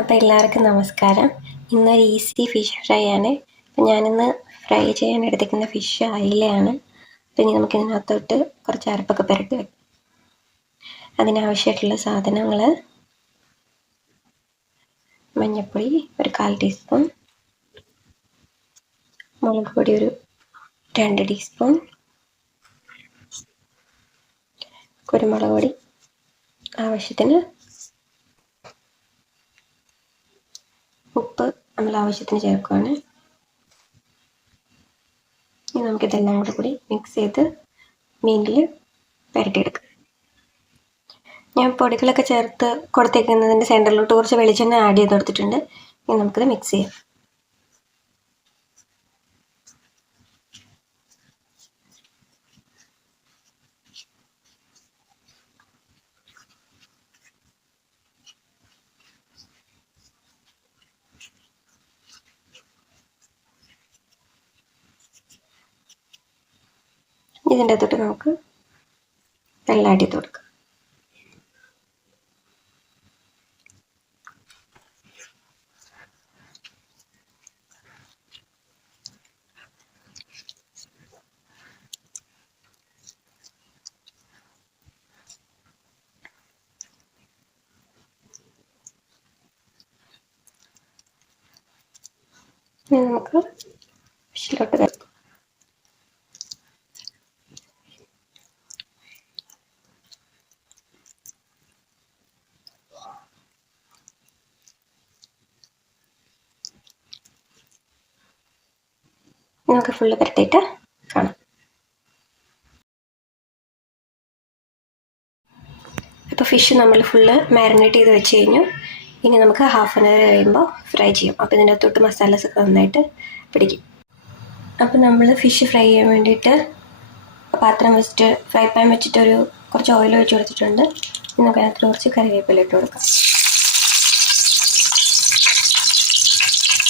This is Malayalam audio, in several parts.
അപ്പോൾ എല്ലാവർക്കും നമസ്കാരം. ഇന്നൊരു ഈസി ഫിഷ് ഫ്രൈ ആണ്. അപ്പം ഞാനിന്ന് ഫ്രൈ ചെയ്യാൻ എടുത്തിരിക്കുന്ന ഫിഷ് അയിലയാണ്. അപ്പം ഇനി നമുക്കിതിനകത്തോട്ട് കുറച്ച് അരപ്പൊക്കെ പുരട്ടി വെക്കാം. അതിനാവശ്യമായിട്ടുള്ള സാധനങ്ങൾ: മഞ്ഞൾപ്പൊടി ഒരു 1/4 ടീസ്പൂൺ, മുളക് പൊടി ഒരു 2 ടീസ്പൂൺ, കുരുമുളക് പൊടി ആവശ്യത്തിന്, ഉപ്പ് നമ്മൾ ആവശ്യത്തിന് ചേർക്കുകയാണ്. ഇനി നമുക്കിതെല്ലാം കൂടി മിക്സ് ചെയ്ത് മീനിൽ പുരട്ടിയെടുക്കാം. ഞാൻ പൊടികളൊക്കെ ചേർത്ത് കൊടുത്തേക്കുന്നതിൻ്റെ സെൻറ്ററിലോട്ട് കുറച്ച് വെളിച്ചെണ്ണ ആഡ് ചെയ്ത് കൊടുത്തിട്ടുണ്ട്. ഇനി നമുക്കിത് മിക്സ് ചെയ്യാം. ഇതിൻ്റെ അകത്തോട്ട് നമുക്ക് വെള്ളം ആഡ് ചെയ്ത് കൊടുക്കാം. ഇനി നമുക്ക് ഫിഷിലോട്ട് ചേർക്കാം. നമുക്ക് ഫുള്ള് പുരട്ടിയിട്ട് കാണാം. അപ്പോൾ ഫിഷ് നമ്മൾ ഫുള്ള് മാരിനേറ്റ് ചെയ്ത് വെച്ച് കഴിഞ്ഞു. ഇനി നമുക്ക് 1/2 hour കഴിയുമ്പോൾ ഫ്രൈ ചെയ്യും. അപ്പോൾ ഇതിൻ്റെ അകത്തോട്ട് മസാലസൊക്കെ നന്നായിട്ട് പിടിക്കും. അപ്പോൾ നമ്മൾ ഫിഷ് ഫ്രൈ ചെയ്യാൻ വേണ്ടിയിട്ട് പാത്രം വെച്ചിട്ട് ഫ്രൈ പാൻ വെച്ചിട്ടൊരു കുറച്ച് ഓയിൽ ഒഴിച്ച് കൊടുത്തിട്ടുണ്ട്. ഇനി നമുക്ക് അതിനകത്ത് കുറച്ച് കറിവേപ്പില ഇട്ട് കൊടുക്കാം.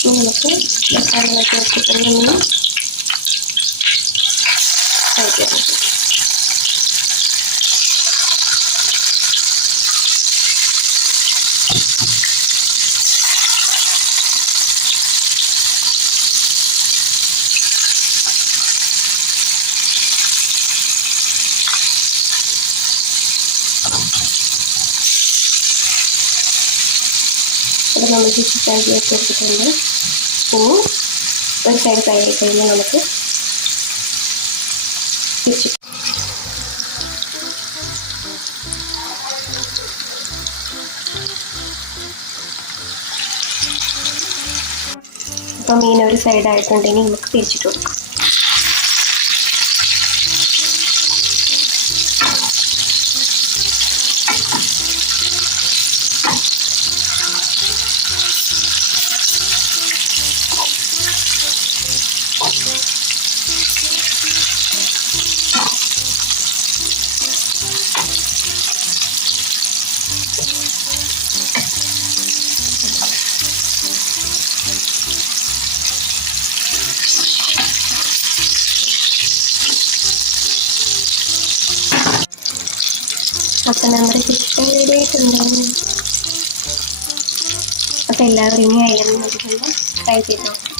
ഇനി നമുക്ക് മസാല വെച്ച് വെച്ചിട്ടുണ്ടെങ്കിൽ ഫ്രൈ ചെയ്യാൻ പറ്റും. അപ്പോൾ നമ്മൾ ഫിഷ് ഫ്രൈ ചെയ്ത് കൊടുത്തിട്ടുണ്ട്. ഇനി ഒരു സൈഡ് ഫ്രൈ ആയി കഴിയുമ്പോൾ നമുക്ക് തിരിച്ചു. അപ്പോൾ മീൻ ഒരു സൈഡ് ആയിട്ടുണ്ടെങ്കിൽ നമുക്ക് തിരിച്ചിട്ട് കൊടുക്കാം. അപ്പം നമ്മുടെ ഫിഷ് ഫ്രൈ റെഡി ആയിട്ടുണ്ട്. അപ്പോൾ എല്ലാവരും ഇനി അയില നോക്കിക്കൊണ്ട് ട്രൈ ചെയ്ത് നോക്കാം.